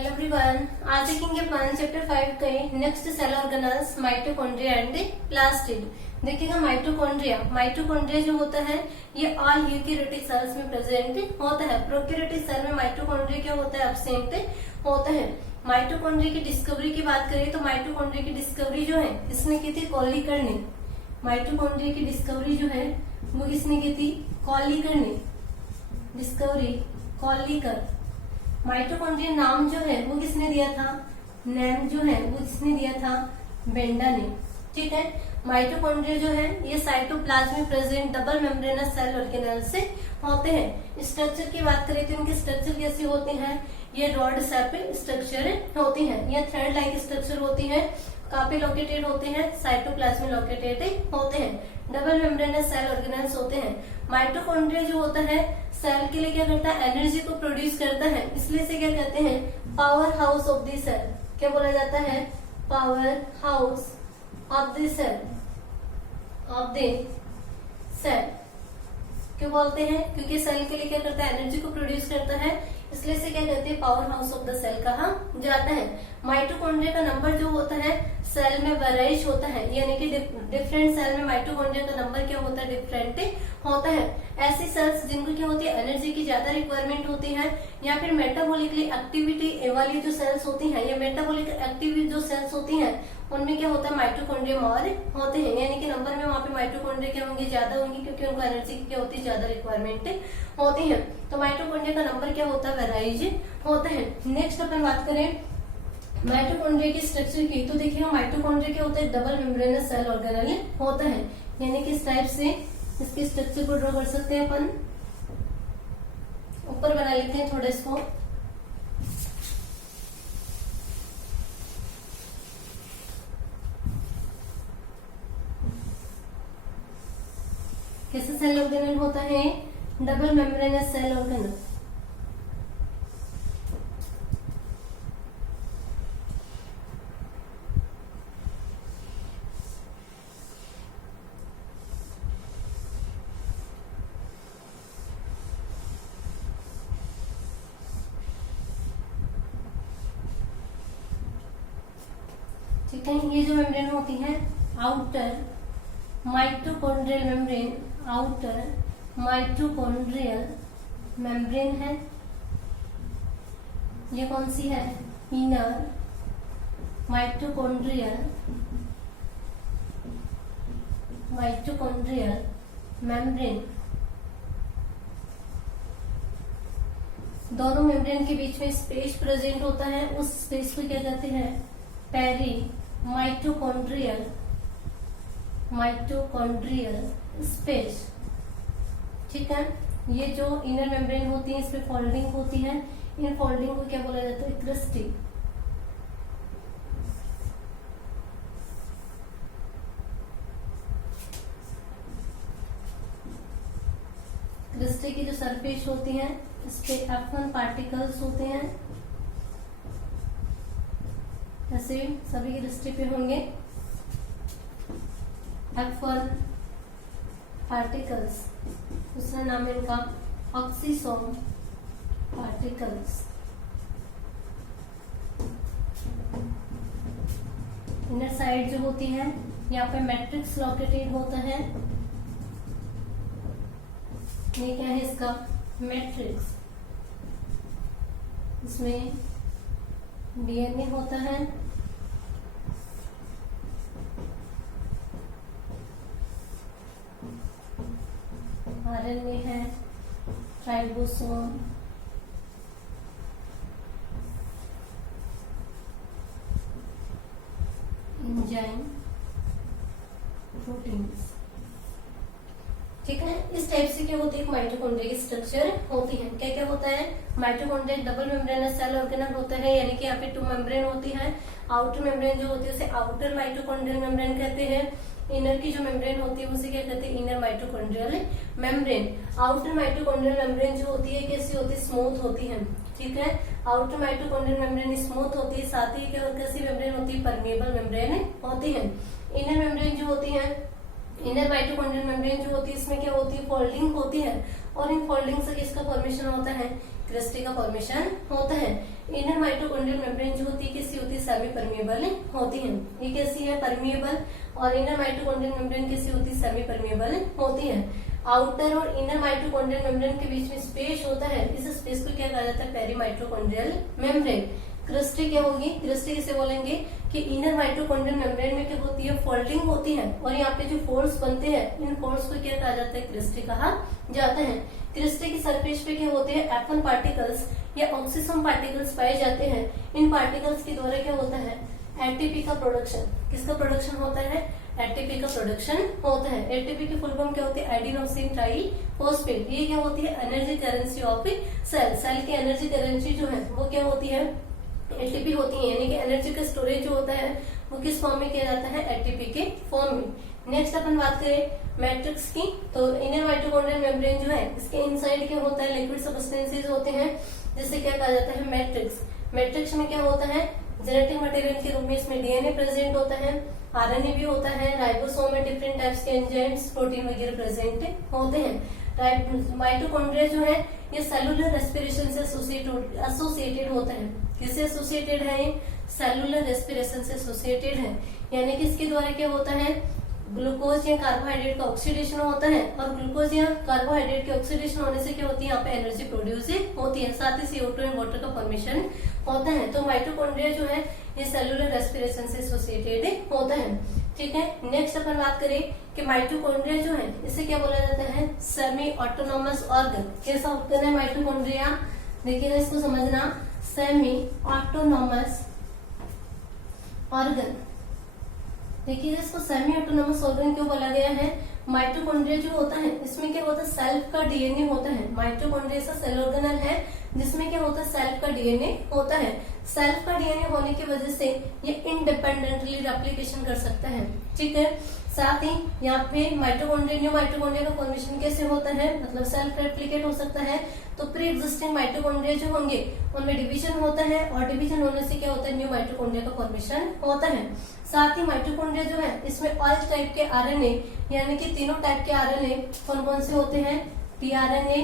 Hello everyone, आज देखेंगे अपन chapter 5 के next cell organelles mitochondria and plastid. देखिएगा माइटोकॉन्ड्रिया जो होता है ये ऑल यूकैरियोटिक सेल्स में प्रेजेंट होता है। प्रोकैरियोटिक सेल में माइटोकॉन्ड्रिया क्या होता है, एब्सेंट होता है। माइटोकॉन्ड्रिया की डिस्कवरी की बात करें तो माइटोकॉन्ड्रिया की डिस्कवरी जो है किसने की थी, कॉलीकर ने। माइटोकॉन्ड्रिया की डिस्कवरी जो है वो किसने की थी, कॉलीकर ने। डिस्कवरी कॉलीकर। माइटोकॉन्ड्रिया नाम जो है वो किसने दिया था, नेम जो है वो किसने दिया था, बेंडा ने। ठीक है। माइटोकॉन्ड्रिया जो है ये साइटोप्लाज्म में present double membranous cell organelle से होते हैं। स्ट्रक्चर की बात करें तो इनके स्ट्रक्चर कैसे होते हैं, ये रॉड शेप स्ट्रक्चर होती है, ये थ्रेड लाइक स्ट्रक्चर होती है। कहाँ पे लोकेटेड होते हैं, साइटोप्लाज्म में लोकेटेड होते हैं। डबल मेम्ब्रेनस सेल ऑर्गेनेल्स होते हैं। माइटोकॉन्ड्रिया जो होता है सेल के लिए क्या करता है, एनर्जी को प्रोड्यूस करता है, इसलिए से क्या कहते हैं, powerhouse of the cell. क्या बोला जाता है, powerhouse of the cell. क्यों बोलते हैं, क्योंकि सेल के लिए क्या करता है, एनर्जी को प्रोड्यूस करता है, इसलिए से क्या कहते हैं, powerhouse of the cell कहा जाता है। माइटोकॉन्ड्रिया का नंबर जो होता है सेल में वेराइज होता है, यानी कि डिफरेंट सेल में माइटोकॉन्ड्रिया का नंबर क्या होता है, डिफरेंट होता है। ऐसी सेल्स जिनको क्या होती है, एनर्जी की ज्यादा रिक्वायरमेंट होती है, या फिर मेटाबॉलिकली एक्टिविटी वाली जो सेल्स होती हैं, या मेटाबॉलिक एक्टिव जो सेल्स होती हैं उनमें क्या होता है, माइटोकॉन्ड्रिया मोर होते हैं, यानी कि नंबर में वहाँ पे माइटोकॉन्ड्रिया क्या होंगे, ज्यादा होंगे, क्योंकि उनको एनर्जी की क्या होती है, ज्यादा रिक्वायरमेंट होती है। तो माइटोकॉन्ड्रिया का नंबर क्या होता है, वेराइज होता है। नेक्स्ट अपन बात करें माइटोकॉन्ड्रिया की स्ट्रक्चर की, तो देखिए माइटोकॉन्ड्रिया क्या होता है, डबल मेम्ब्रेनस सेल ऑर्गेनेल होता है, यानी कि इस टाइप से इसके स्ट्रक्चर को ड्रॉ कर सकते हैं अपन। ऊपर बना लेते हैं थोड़ा इसको। कैसे सेल ऑर्गेनेल होता है, डबल मेम्ब्रेनस सेल ऑर्गेनेल। ठीक है, ये जो मेम्ब्रेन होती है outer mitochondrial membrane, outer mitochondrial membrane है। ये कौन सी है, इनर माइटोकॉन्ड्रियल मेम्ब्रेन। दोनों मेम्ब्रेन के बीच में स्पेस प्रेजेंट होता है, उस स्पेस को क्या कहते हैं, पेरी माइटोकॉन्ड्रियल स्पेस। ठीक है। ये जो इनर मेम्ब्रेन होती है इसमें फोल्डिंग होती है, इन फोल्डिंग को क्या बोला जाता है, क्रिस्टी। क्रिस्टी की जो सरफेस होती है इस पे F1 पार्टिकल्स होते हैं, ऐसे सभी की दृष्टि पे होंगे F1 पार्टिकल्स। दूसरा नाम है इनका ऑक्सीसोम पार्टिकल्स। इनर साइड जो होती है यहाँ पे मैट्रिक्स लोकेटेड होता है, ये क्या है इसका, मैट्रिक्स। इसमें डीएनए होता है, आरएनए है, राइबोसोम, एंजाइम, प्रोटीन्स। ठीक है। इस टाइप से क्या होती है, माइटोकॉन्ड्रिया की स्ट्रक्चर होती है। क्या क्या होता है, mitochondria double membranous cell organelle होता है, यानी कि यहाँ पे 2 मेम्ब्रेन होती है। आउटर मेम्ब्रेन जो होती है उसे आउटर माइटोकॉन्ड्रियल मेम्ब्रेन कहते हैं। इनर की जो मेम्ब्रेन होती है उसे क्या कहते हैं, inner mitochondrial membrane. Outer mitochondrial membrane जो होती है कैसी होती है, स्मूथ होती है। ठीक है। आउटर माइटोकॉन्ड्रियल मेम्ब्रेन स्मूथ होती है, साथ ही कैसी मेम्ब्रेन होती है, परमेबल मेम्ब्रेन होती है। इनर मेम्ब्रेन जो होती है, इनर माइटोकॉन्ड्रियल मेम्ब्रेन जो होती है इसमें क्या होती है, फोल्डिंग होती है, और इन फोल्डिंग से किसका फॉर्मेशन होता है, क्रिस्टी का फॉर्मेशन होता है। इनर माइटोकॉन्ड्रियल मेम्ब्रेन जो होती है कैसी होती है, सेमी परमिएबल होती है। ये कैसी है, परमिएबल, और इनर माइटोकॉन्ड्रियल मेम्ब्रेन कैसी होती है, सेमी परमिएबल होती है। आउटर और इनर माइटोकॉन्ड्रियल मेम्ब्रेन के बीच में स्पेस होता है, इस स्पेस को क्या कहा जाता है, पेरी माइटोकॉन्ड्रियल मेम्ब्रेन। क्रिस्टी क्या होगी, क्रिस्टी किसे बोलेंगे कि इनर माइटोकॉन्ड्रियल मेम्ब्रेन में क्या होती है, फोल्डिंग होती है, और यहाँ पे जो फोल्ड्स बनते हैं इन फोल्ड्स को क्या कहा जाता है, क्रिस्टी कहा जाता है। क्रिस्टी की सरफेस पे क्या होते हैं, एफन पार्टिकल्स या ऑक्सीसोम पार्टिकल्स पाए जाते हैं। इन पार्टिकल्स के द्वारा क्या होता है, एटीपी का प्रोडक्शन, किसका प्रोडक्शन होता है, एटीपी का प्रोडक्शन होता है। एटीपी की फुल फॉर्म क्या होती है, एडिनोसिन ट्राइफॉस्फेट। ये क्या होती है, energy currency of cell. Cell की एनर्जी करेंसी जो है वो क्या होती है, एटीपी होती है, यानी कि एनर्जी का स्टोरेज जो होता है वो किस फॉर्म में किया जाता है, एटीपी के फॉर्म में। नेक्स्ट अपन बात करें मैट्रिक्स की, तो इनर माइटोकॉन्ड्रियल मेम्ब्रेन जो है इसके इनसाइड क्या होता है, लिक्विड सब्सटेंसेस होते हैं, जिससे क्या कहा जाता है, मैट्रिक्स। मैट्रिक्स में क्या होता है, जेनेटिक मटेरियल के रूप में इसमें डीएनए प्रेजेंट होता है, आरएनए भी होता है, राइबोसोम में डिफरेंट टाइप्स के एंजाइम्स, प्रोटीन वगैरह प्रेजेंट होते हैं। माइटोकॉन्ड्रिया जो है ये सेलुलर रेस्पिरेशन से एसोसिएटेड होता है। किससे एसोसिएटेड है, सेलुलर रेस्पिरेशन से एसोसिएटेड है, यानी कि इसके द्वारा क्या होता है, ग्लूकोज या कार्बोहाइड्रेट का ऑक्सीडेशन होता है, और ग्लूकोज या कार्बोहाइड्रेट के ऑक्सीडेशन होने से क्या होती है, यहाँ पे एनर्जी प्रोड्यूस होती है, साथ ही CO2 एंड वाटर का फॉर्मेशन होता है। तो माइटोकॉन्ड्रिया जो है ये सेलुलर रेस्पिरेशन से एसोसिएटेड होता है। ठीक है, नेक्स्ट अपन बात करें कि माइटोकॉन्ड्रिया जो है इसे क्या बोला जाता है, सेमी ऑटोनोमस ऑर्गन। कैसा ऑर्गन है माइटोकॉन्ड्रिया, देखिएगा इसको समझना, सेमी ऑटोनोमस ऑर्गन। देखिए इसको सेमी ऑटोनोमस ऑर्गन क्यों बोला गया है, माइटोकॉन्ड्रिया जो होता है इसमें क्या होता है, सेल्फ का डीएनए होता है। माइटोकॉन्ड्रिया ऐसा सेल ऑर्गेनल है जिसमें क्या होता है, सेल्फ का डीएनए होता है। सेल्फ का डीएनए होने की वजह से ये इंडिपेंडेंटली रेप्लिकेशन कर सकता है। ठीक है, साथ ही यहाँ पे माइटोकॉन्ड्रिया, न्यू माइटोकॉन्ड्रिया का फॉर्मेशन कैसे होता है, मतलब सेल्फ रेप्लिकेट हो सकता है। तो प्री एग्जिस्टिंग माइटोकॉन्ड्रिया जो होंगे उनमें डिवीजन होता है, और डिवीजन होने से क्या होता है, न्यू माइटोकॉन्ड्रिया का फॉर्मेशन होता है। साथ ही माइटोकॉन्ड्रिया जो है इसमें ऑल टाइप के आरएनए, यानी कि तीनों टाइप के आरएनए कौन कौन से होते हैं, टीआरएनए,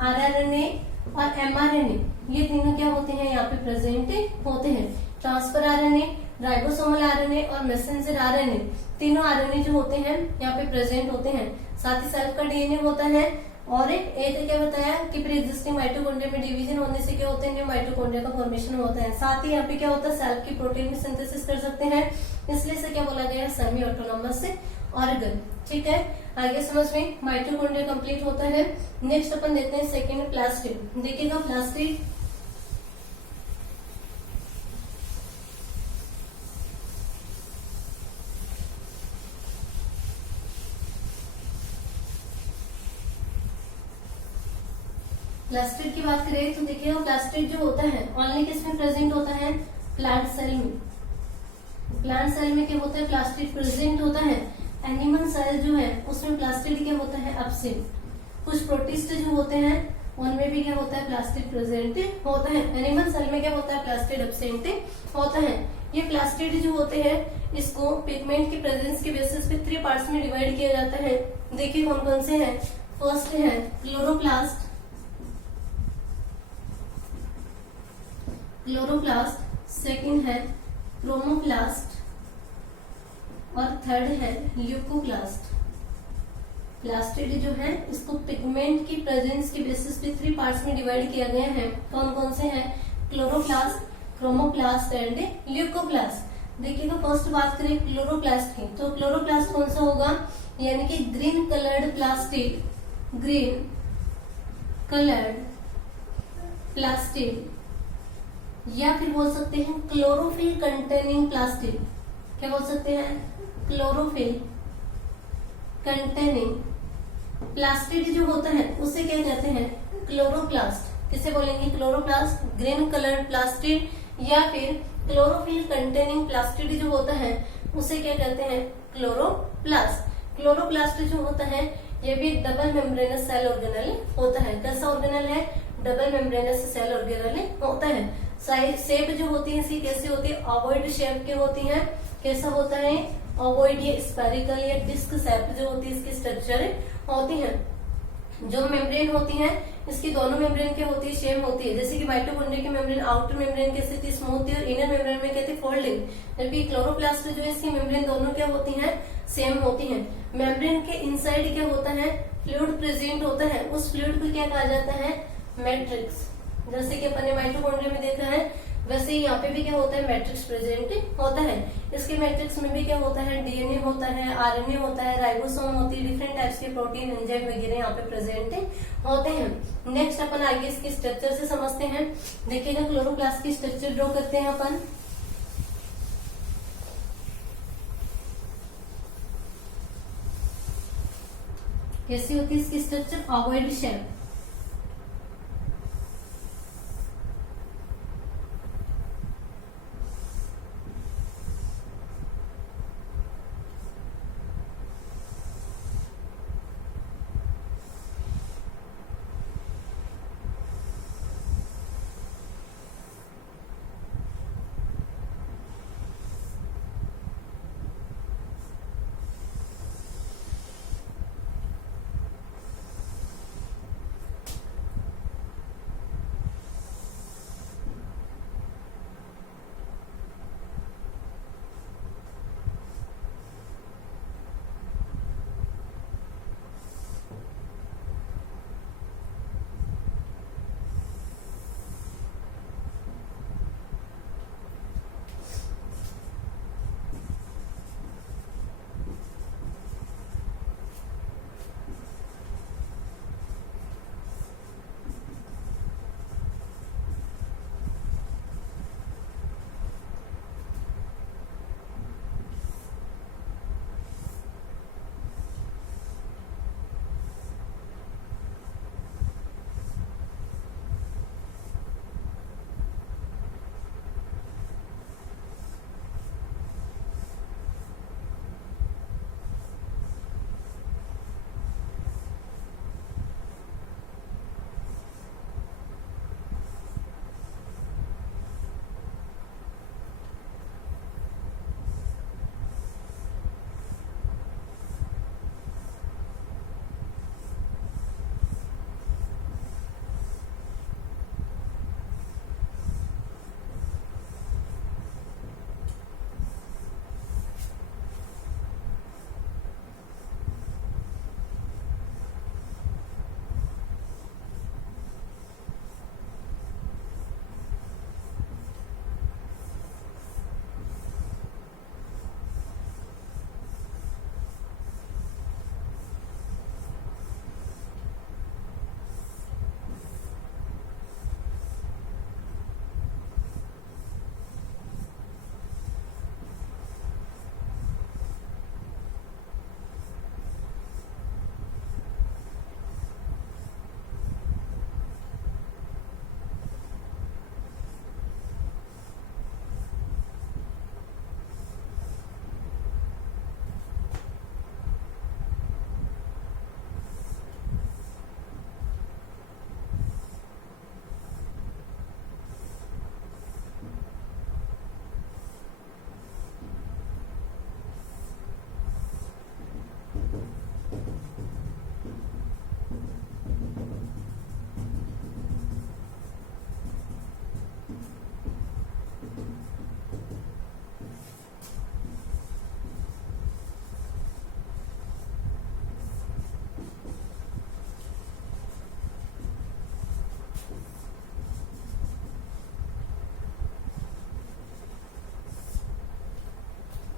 आरआरएनए और एमआरएनए, ये तीनों क्या होते हैं, यहाँ पे प्रेजेंट होते हैं। ट्रांसफर आरएनए, राइबोसोमल आरएनए और मैसेंजर आरएनए, तीनों आरएनए जो होते हैं यहाँ पे प्रेजेंट होते हैं। साथ ही सेल्फ का डीएनए होता है, और एक क्या बताया कि प्री एग्जिस्टिंग माइटोकॉन्ड्रिया में डिवीजन होने से क्या होता है, न्यू माइटोकॉन्ड्रिया का फॉर्मेशन होता है। साथ ही यहाँ पे क्या होता है, सेल्फ की प्रोटीन भी सिंथेसिस कर सकते हैं, इसलिए से क्या बोला गया है, सेमी ऑटोनोमस ऑर्गन। ठीक है, आगे समझ में माइटोकॉन्ड्रिया कंप्लीट होता है। नेक्स्ट अपन देखते हैं सेकेंड, प्लास्टिड। देखिएगा प्लास्टिड प्लास्टिड की बात करें तो देखिएगा प्लास्टिड जो होता है ओनली किसमें प्रेजेंट होता है, प्लांट सेल में। प्लांट सेल में क्या होता है, प्लास्टिड प्रेजेंट होता है। एनिमल सेल जो है उसमें प्लास्टिड क्या होता है, एब्सेंट। कुछ प्रोटिस्ट जो होते हैं उनमें भी क्या होता है, प्लास्टिड प्रेजेंट होता है। एनिमल सेल में क्या होता है, प्लास्टिड एब्सेंट होता है। ये प्लास्टिड जो होते हैं इसको पिगमेंट की प्रेजेंस के बेसिस पे 3 पार्ट्स में डिवाइड किया जाता है। देखिए कौन कौन से हैं, फर्स्ट है क्लोरोप्लास्ट, सेकंड है क्रोमोप्लास्ट और थर्ड है ल्यूकोप्लास्ट। प्लास्टिड जो है इसको पिगमेंट की प्रेजेंस के बेसिस पे 3 पार्ट्स में डिवाइड किया गया है। कौन कौन से हैं, क्लोरोप्लास्ट, क्रोमोप्लास्ट एंड ल्यूकोप्लास्ट। देखिएगा फर्स्ट बात करें क्लोरोप्लास्ट की, तो क्लोरोप्लास्ट कौन सा होगा, यानी कि green coloured plastid, green coloured plastid, या फिर बोल सकते हैं क्लोरोफिल कंटेनिंग प्लास्टिड। क्या बोल सकते हैं, क्लोरोफिल कंटेनिंग प्लास्टिड जो होता है उसे क्या कहते हैं, क्लोरोप्लास्ट। किसे बोलेंगे, क्लोरोप्लास्ट, ग्रीन कलर्ड प्लास्टिड, या फिर क्लोरोफिल कंटेनिंग प्लास्टिड जो होता है उसे क्या कहते हैं, क्लोरोप्लास्ट। क्लोरोप्लास्ट जो होता है ये भी डबल मेम्ब्रेनस सेल ऑर्गेनल होता है। कैसा ऑर्गेनल है, डबल मेम्ब्रेनस सेल ऑर्गेनल होता है। शेप जो होती है इसकी कैसी होती है, ओवॉइड शेप की होती है। कैसा होता है, ओवॉइड या स्फेरिकल या डिस्क शेप जो होती है इसकी स्ट्रक्चर होती है। जो मेम्ब्रेन होती है इसकी दोनों मेम्ब्रेन क्या होती है, सेम होती है। जैसे कि माइटोकॉन्ड्रिया की मेम्ब्रेन आउटर मेम्ब्रेन की स्थिति स्मूथ थी और इनर मेम्ब्रेन में क्या थी, फोल्डिंग। जबकि क्लोरोप्लास्ट जो है इसकी मेम्ब्रेन दोनों क्या होती है, सेम होती है। मेम्ब्रेन के इनसाइड क्या होता है, फ्लूइड प्रेजेंट होता है। उस फ्लूइड को क्या कहा जाता है, मैट्रिक्स। जैसे कि अपन ने माइटोकॉन्ड्रिया में देखा है वैसे ही यहाँ पे भी क्या होता है, मैट्रिक्स प्रेजेंट होता है। इसके मैट्रिक्स में भी क्या होता है, डीएनए होता है, आरएनए होता है, राइबोसोम होती है, डिफरेंट टाइप्स के प्रोटीन एंजाइम वगैरह यहाँ पे प्रेजेंट होते हैं। नेक्स्ट अपन आगे इसके स्ट्रक्चर से समझते हैं। देखिएगा क्लोरोप्लास्ट की स्ट्रक्चर ड्रॉ करते हैं अपन। कैसी होती है इसकी स्ट्रक्चर, ओवॉइड शेप।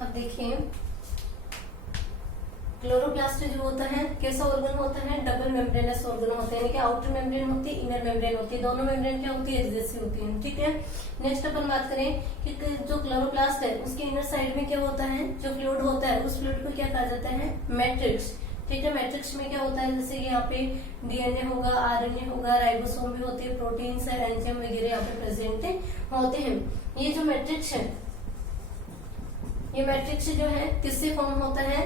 अब देखिए क्लोरोप्लास्ट जो होता है कैसा ऑर्गन होता है, डबल मेम्ब्रेनस ऑर्गन होता है, यानी कि आउटर मेम्ब्रेन होती है, इनर मेम्ब्रेन होती है, दोनों मेम्ब्रेन क्या होती है, एक जैसी होती है। ठीक है, नेक्स्ट अपन बात करें कि जो क्लोरोप्लास्ट है उसके इनर साइड में क्या होता है, जो फ्लूइड होता है उस फ्लूइड को क्या कहा जाता है, मैट्रिक्स। ठीक है, मैट्रिक्स में क्या होता है, जैसे कि यहाँ पे डीएनए होगा, आरएनए होगा, राइबोसोम भी होती है, प्रोटीन्स है, एंजाइम वगैरह यहाँ पे प्रेजेंट होते हैं। ये जो मैट्रिक्स है, ये मैट्रिक्स जो है किससे फॉर्म होता है,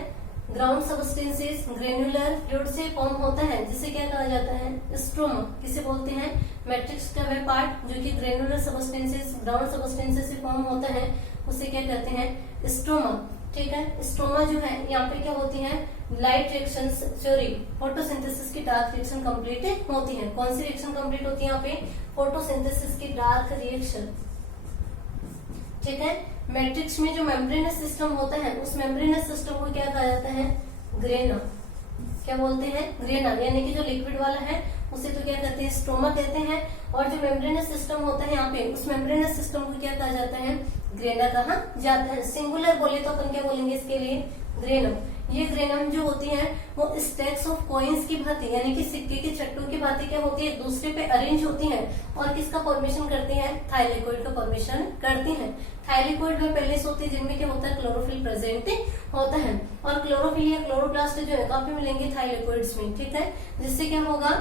ग्राउंड सबस्टेंसेस ग्रेन्युलर फ्लूइड से फॉर्म होता है, जिसे क्या कहा जाता है, स्ट्रोमा। किसे बोलते हैं, मैट्रिक्स का वह पार्ट जो कि ग्रेन्युलर सबस्टेंसेस ग्राउंड सबस्टेंसेस से फॉर्म होता है उसे क्या कहते हैं, स्ट्रोमा। ठीक है, स्ट्रोमा जो है यहाँ पे क्या होती है, लाइट रिएक्शन सॉरी फोटोसिंथेसिस की डार्क रिएक्शन कंप्लीट होती है। कौन सी रिएक्शन कंप्लीट होती है यहाँ पे? फोटोसिंथेसिस की डार्क रिएक्शन। ठीक है, मैट्रिक्स में जो मेम्ब्रेनस सिस्टम होता है उस मेम्ब्रेनस सिस्टम को क्या कहा जाता है? ग्रेना। क्या बोलते हैं? ग्रेना। यानी कि जो लिक्विड वाला है उसे तो क्या कहते हैं? स्ट्रोमा कहते हैं। और जो मेम्ब्रेनस सिस्टम होता है यहाँ पे उस मेम्ब्रेनस सिस्टम को क्या कहा जाता है? ग्रेना कहा जाता है। सिंगुलर बोले तो अपन क्या बोलेंगे इसके लिए? ग्रेनम। ये ग्रेनम जो होती है वो स्टैक्स ऑफ कॉइन्स की भांति यानी कि सिक्के के चट्टों की भांति क्या होती है? दूसरे पे अरेंज होती है और किसका फॉर्मेशन करती है? थाइलेकोइड का फॉर्मेशन करती है। थाइलेकोइड में पेलेस होती है जिनमें क्या होता है? क्लोरोफिल प्रेजेंट होता है। और क्लोरोफिल या क्लोरोप्लास्ट जो है काफी मिलेंगे थाइलेकोइड्स में। ठीक है, जिससे क्या होगा?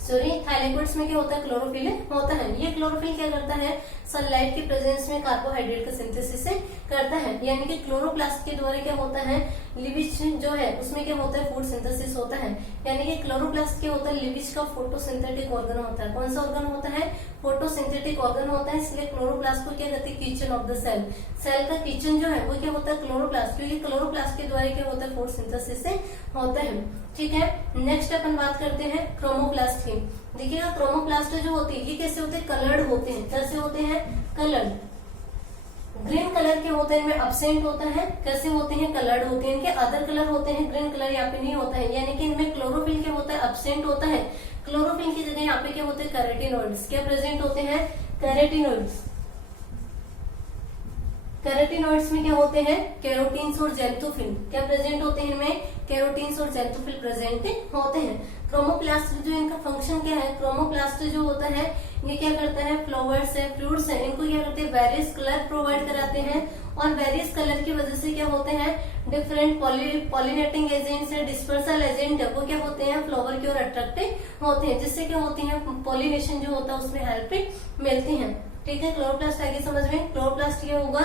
सॉरी, थाइलेकोइड्स में क्या होता है? क्लोरोफिल होता है। ये क्लोरोफिल क्या करता है? सनलाइट के प्रेजेंस में कार्बोहाइड्रेट का सिंथेसिस करता है। यानी कि क्लोरोप्लास्ट के द्वारा क्या होता है? लिविज जो है उसमें क्या होता है? फूड सिंथेसिस होता है। यानी कि क्लोरोप्लास्ट क्या होता है? लिविज का फोटोसिंथेटिक ऑर्गन होता है। कौन सा ऑर्गन होता है? फोटोसिंथेटिक ऑर्गन होता है। इसलिए क्लोरोप्लास्ट को क्या कहते हैं? Kitchen of the cell. Cell का किचन जो है वो क्या होता है? क्लोरोप्लास्ट। क्योंकि क्लोरोप्लास्ट के द्वारा क्या होता है? फूड सिंथेसिस होता है। ठीक है, नेक्स्ट अपन बात करते हैं क्रोमोप्लास्ट की। देखिएगा, क्रोमोप्लास्ट जो होती है ये कैसे होते हैं? कलर्ड होते हैं। कैसे होते हैं? कलर्ड। ग्रीन कलर के होते हैं, इनमें अब्सेंट होता है। कैसे होते हैं? कलर्ड होते हैं। इनके अदर कलर होते हैं, ग्रीन कलर यहाँ पे नहीं होता है। यानी कि इनमें क्लोरोफिल क्या होता है? अब्सेंट होता है। क्लोरोफिल की जगह यहाँ पे क्या होते हैं? कैरोटिनॉइड्स। क्या प्रेजेंट होते हैं? कैरोटिनॉइड्स। कैरोटिनॉइड्स में क्या होते हैं? कैरोटीन्स और जेंथोफिल। क्या प्रेजेंट होते हैं इनमें? कैरोटीन्स और जेंथोफिल प्रेजेंट होते हैं। क्रोमोप्लास्ट जो इनका फंक्शन क्या है? क्रोमोप्लास्ट जो होता है ये क्या करता है? फ्लावर्स है, फ्रूट्स है, इनको क्या करते हैं? वेरियस कलर प्रोवाइड कराते हैं। और वेरियस कलर की वजह से क्या होते हैं? डिफरेंट पॉलिनेटिंग एजेंट्स है, डिस्पर्सल एजेंट है, वो क्या होते हैं? फ्लावर की ओर अट्रैक्टिव होते हैं, जिससे क्या होती है? पॉलिनेशन जो होता है उसमें हेल्प मिलती है। ठीक है, क्लोरोप्लास्ट आगे समझ में। क्लोरोप्लास्ट क्या होगा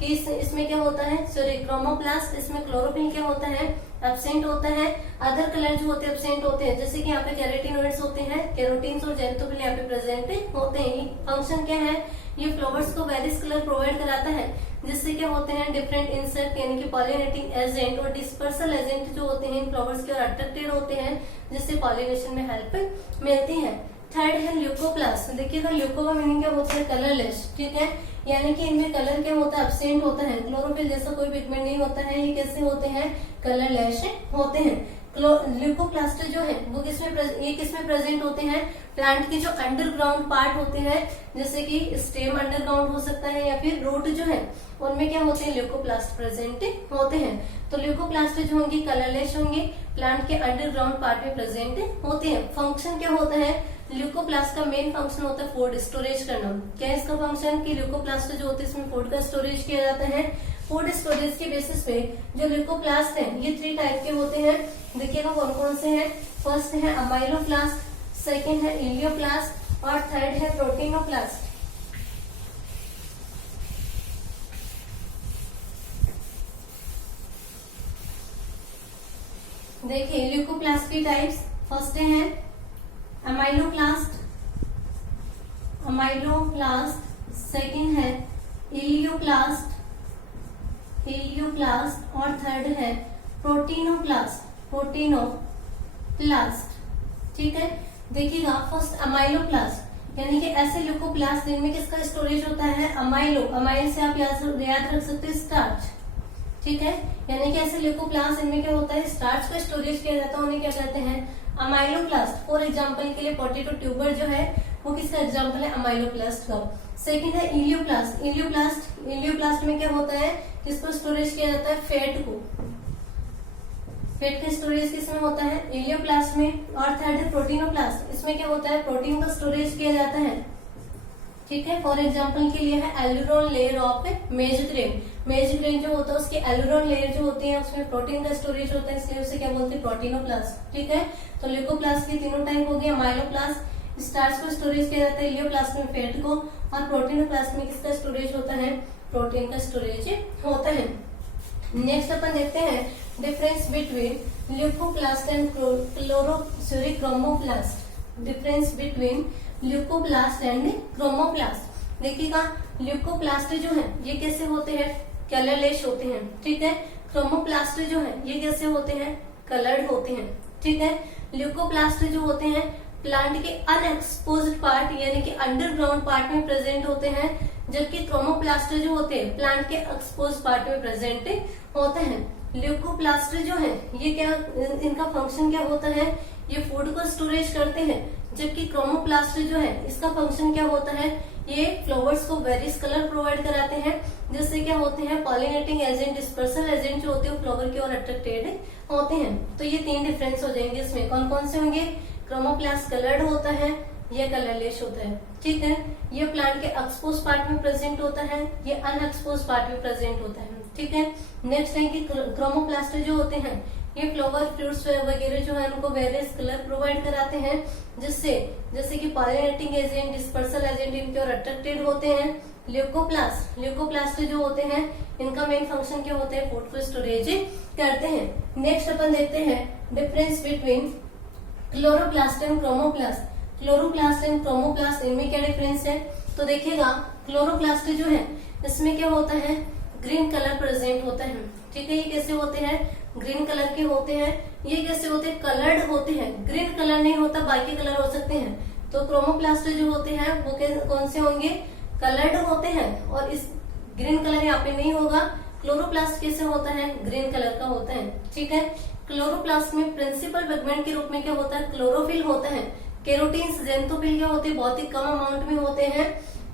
कि इसमें क्या होता है? सॉरी, क्रोमोप्लास्ट, इसमें क्लोरोफिल क्या होता है? एब्सेंट होता है। अदर कलर जो होते हैं एब्सेंट होते हैं, जैसे कि यहाँ पे कैरोटिनॉइड्स होते हैं, कैरोटीन्स और जेंथोफिल यहाँ पे प्रेजेंट होते हैं। फंक्शन क्या है? ये फ्लावर्स को वेरियस कलर प्रोवाइड कराता है, जिससे क्या होते हैं? डिफरेंट इंसेक्ट यानी कि पॉलिनेटिंग एजेंट और डिस्पर्सल एजेंट जो होते हैं इन फ्लावर्स की ओर अट्रैक्टेड होते हैं, जिससे पॉलिनेशन में हेल्प मिलती है। थर्ड है ल्यूकोप्लास्ट। देखिएगा, ल्यूको का मीनिंग क्या होता है? कलरलेस। ठीक है, यानी कि इनमें कलर क्या होता है? एब्सेंट होता है। क्लोरोफिल जैसा कोई पिगमेंट नहीं होता है। ये कैसे होते हैं? कलरलेस होते हैं। ल्यूकोप्लास्ट जो है वो किसमें प्रेजेंट होते हैं? प्लांट के जो अंडरग्राउंड पार्ट होते हैं, जैसे कि स्टेम अंडरग्राउंड हो सकता है या फिर रूट जो है, उनमें क्या होते हैं? ल्यूकोप्लास्ट प्रेजेंट होते हैं। तो ल्यूकोप्लास्ट जो होंगी कलरलेस होंगे, प्लांट के अंडरग्राउंड पार्ट में प्रेजेंट होते हैं। फंक्शन क्या होता है? ल्यूकोप्लास्ट का मेन फंक्शन होता है फूड स्टोरेज करना। क्या है इसका फंक्शन? कि ल्यूकोप्लास्ट जो होते हैं इसमें फूड का स्टोरेज किया जाता है। फूड स्टोरेज के बेसिस पे जो ल्यूकोप्लास्ट है ये 3 टाइप के होते हैं। देखिएगा कौन कौन से हैं। फर्स्ट है अमाइलोप्लास्ट, सेकेंड है इलियोप्लास्ट और थर्ड है प्रोटीनोप्लास्ट। देखिए ल्यूकोप्लास्ट की टाइप्स। फर्स्ट है अमाइलोप्लास्ट, सेकेंड है इलियोप्लास्ट और थर्ड है प्रोटीनोप्लास्ट। ठीक है, देखिएगा फर्स्ट अमाइलोप्लास्ट यानी कि ऐसे ल्यूकोप्लास्ट जिनमें किसका स्टोरेज होता है? अमाइल से आप याद रख सकते हैं स्टार्च। ठीक है, यानी कि ऐसे ल्यूकोप्लास्ट इनमें क्या होता है? स्टार्च का स्टोरेज किया जाता है, उन्हें क्या कहते हैं? अमाइलोप्लास्ट। फॉर एग्जाम्पल के लिए पोटैटो ट्यूबर जो है वो किसका एग्जाम्पल है? अमाइलोप्लास्ट का। सेकेंड है इलियोप्लास्ट में क्या होता है? किसको स्टोरेज किया जाता है? फैट को। फैट का स्टोरेज किसमें होता है? इलियोप्लास्ट में। और थर्ड है प्रोटीनोप्लास्ट, इसमें क्या होता है? प्रोटीन का स्टोरेज किया जाता है। ठीक है, फॉर एग्जाम्पल के लिए है एलुरोन लेयर ऑफ मेजग्रेन। मेजग्रेन जो होता है उसकी एलुरोन लेयर जो होती है उसमें प्रोटीन का स्टोरेज होता है, इसलिए उसे क्या बोलते हैं? प्रोटीनोप्लास्ट। ठीक है, तो ल्यूकोप्लास्ट की तीनों टाइप हो गई। अमाइलोप्लास्ट स्टार्च को स्टोरेज किया जाता है, इलियोप्लास्ट में फैट को, और प्रोटीनोप्लास्ट में किसका स्टोरेज होता है? प्रोटीन का स्टोरेज होता है। नेक्स्ट अपन देखते हैं difference between leucoplast and chromoplast. Difference between leucoplast and chromoplast. देखिएगा ल्यूकोप्लास्ट जो है ये कैसे होते हैं? कलरलेस होते हैं। ठीक है, क्रोमोप्लास्ट जो है ये कैसे होते हैं, कलर्ड होते हैं, ठीक है। ल्यूकोप्लास्ट जो होते हैं प्लांट के अनएक्सपोज्ड पार्ट यानी कि अंडरग्राउंड पार्ट में प्रेजेंट होते हैं, जबकि क्रोमोप्लास्ट जो होते हैं प्लांट के एक्सपोज पार्ट में प्रेजेंट होते हैं। ल्यूकोप्लास्ट जो है ये क्या, इनका फंक्शन क्या होता है, ये फूड को स्टोरेज करते हैं, जबकि क्रोमोप्लास्ट जो है इसका फंक्शन क्या होता है, ये फ्लावर्स को वेरियस कलर प्रोवाइड कराते हैं, जिससे क्या होते हैं पॉलिनेटिंग एजेंट, डिस्पर्सल एजेंट जो होते हैं फ्लावर की ओर अट्रैक्टेड होते हैं। तो ये 3 डिफरेंस हो जाएंगे इसमें। कौन कौन से होंगे, क्रोमोप्लास्ट कलर्ड होता है, ये कलरलेस होता है, ठीक है। ये प्लांट के एक्सपोज पार्ट में प्रेजेंट होता है, ये अनएक्सपोज पार्ट में प्रेजेंट होता है, ठीक है। नेक्स्ट है कि क्रोमोप्लास्ट जो होते हैं ये फ्लावर, फ्रूट्स वगैरह जो है उनको वेरियस कलर प्रोवाइड कराते हैं, जिससे जैसे कि पॉलिनेटिंग एजेंट, डिस्पर्सल एजेंट इनकी ओर अट्रैक्टेड होते हैं। ल्यूकोप्लास्ट जो होते हैं इनका मेन फंक्शन क्या होता है, फूड को स्टोरेज करते हैं। नेक्स्ट अपन देखते हैं difference between chloroplast and chromoplast. Chloroplast and chromoplast इनमें क्या डिफरेंस है, तो देखिएगा क्लोरोप्लास्ट जो है इसमें क्या होता है, ग्रीन कलर प्रेजेंट होता है, ठीक है। ये कैसे होते हैं, ग्रीन कलर के होते हैं। ये कैसे होते हैं, कलर्ड होते हैं, ग्रीन कलर नहीं होता, बाकी कलर हो सकते हैं। तो क्रोमोप्लास्ट जो होते हैं वो कौन से होंगे, कलर्ड होते हैं, और इस ग्रीन कलर यहाँ पे नहीं होगा। क्लोरोप्लास्ट कैसे होता है, ग्रीन कलर का होता है, ठीक है। क्लोरोप्लास्ट में प्रिंसिपल पिगमेंट के रूप में क्या होता है, क्लोरोफिल होता है। केरोटीन्स, जेंथोफिल क्या होते हैं, बहुत ही कम अमाउंट में होते हैं।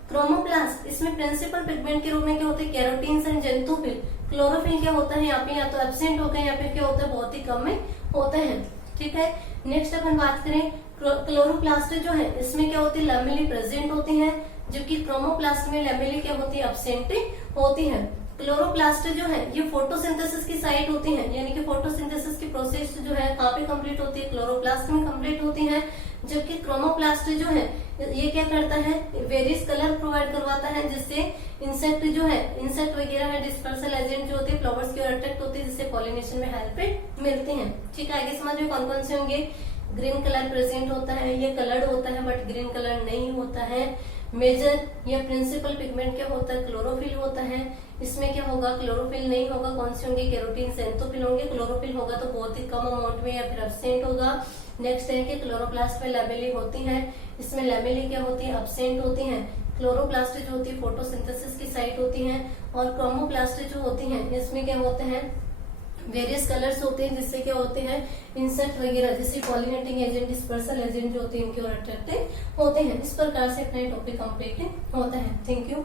क्रोमोप्लास्ट इसमें प्रिंसिपल पिगमेंट के रूप में क्या होते हैं, केरोटीन्स एंड जेंथोफिल। क्लोरोफिल क्या होता है, यहाँ पे या तो एब्सेंट होता है या फिर क्या होता है, बहुत ही कम में होते हैं, ठीक है। नेक्स्ट अपन बात करें क्लोरोप्लास्ट जो है इसमें क्या होती है, लैमेली प्रेजेंट होती है, जबकि क्रोमोप्लास्ट में लैमेली क्या होती है, एब्सेंट होती है। क्लोरोप्लास्ट जो है ये फोटोसिंथेसिस की साइट होती है, यानी कि फोटोसिंथेसिस की प्रोसेस जो है कहाँ पे कंप्लीट होती है, क्लोरोप्लास्ट में कंप्लीट होती है। जबकि क्रोमोप्लास्ट जो है ये क्या करता है, वेरियस कलर प्रोवाइड करवाता है, जिससे इंसेक्ट जो है, इंसेक्ट वगैरह है, डिस्पर्सल एजेंट जो होते हैं फ्लावर्स की ओर अट्रैक्ट होते हैं, जिससे पॉलिनेशन में हेल्प मिलते हैं, ठीक है। आगे समझ में कौन कौन से होंगे, ग्रीन कलर प्रेजेंट होता है, ये कलर्ड होता है बट ग्रीन कलर नहीं होता है। मेजर या प्रिंसिपल पिगमेंट क्या होता है, क्लोरोफिल होता है। इसमें क्या होगा, क्लोरोफिल नहीं होगा, कौन से होंगे, केरोटीन, जेंथोफिल होंगे। क्लोरोफिल होगा तो बहुत ही कम अमाउंट में या फिर एब्सेंट होगा। नेक्स्ट है कि क्लोरोप्लास्ट में लैमेली होती है, इसमें लैमेली क्या होती है, एब्सेंट होती है। क्लोरोप्लास्ट जो होती है फोटोसिंथेसिस की साइट होती है, और क्रोमोप्लास्ट जो होती है इसमें क्या होते हैं, वेरियस कलर्स होते हैं, जिससे क्या होते हैं, इंसेक्ट वगैरह जैसे पॉलिनेटिंग एजेंट, डिस्पर्सल एजेंट जो होते हैं इनकी ओर अट्रैक्टेड होते हैं। इस प्रकार से अपना टॉपिक कंप्लीट होता है। Thank you.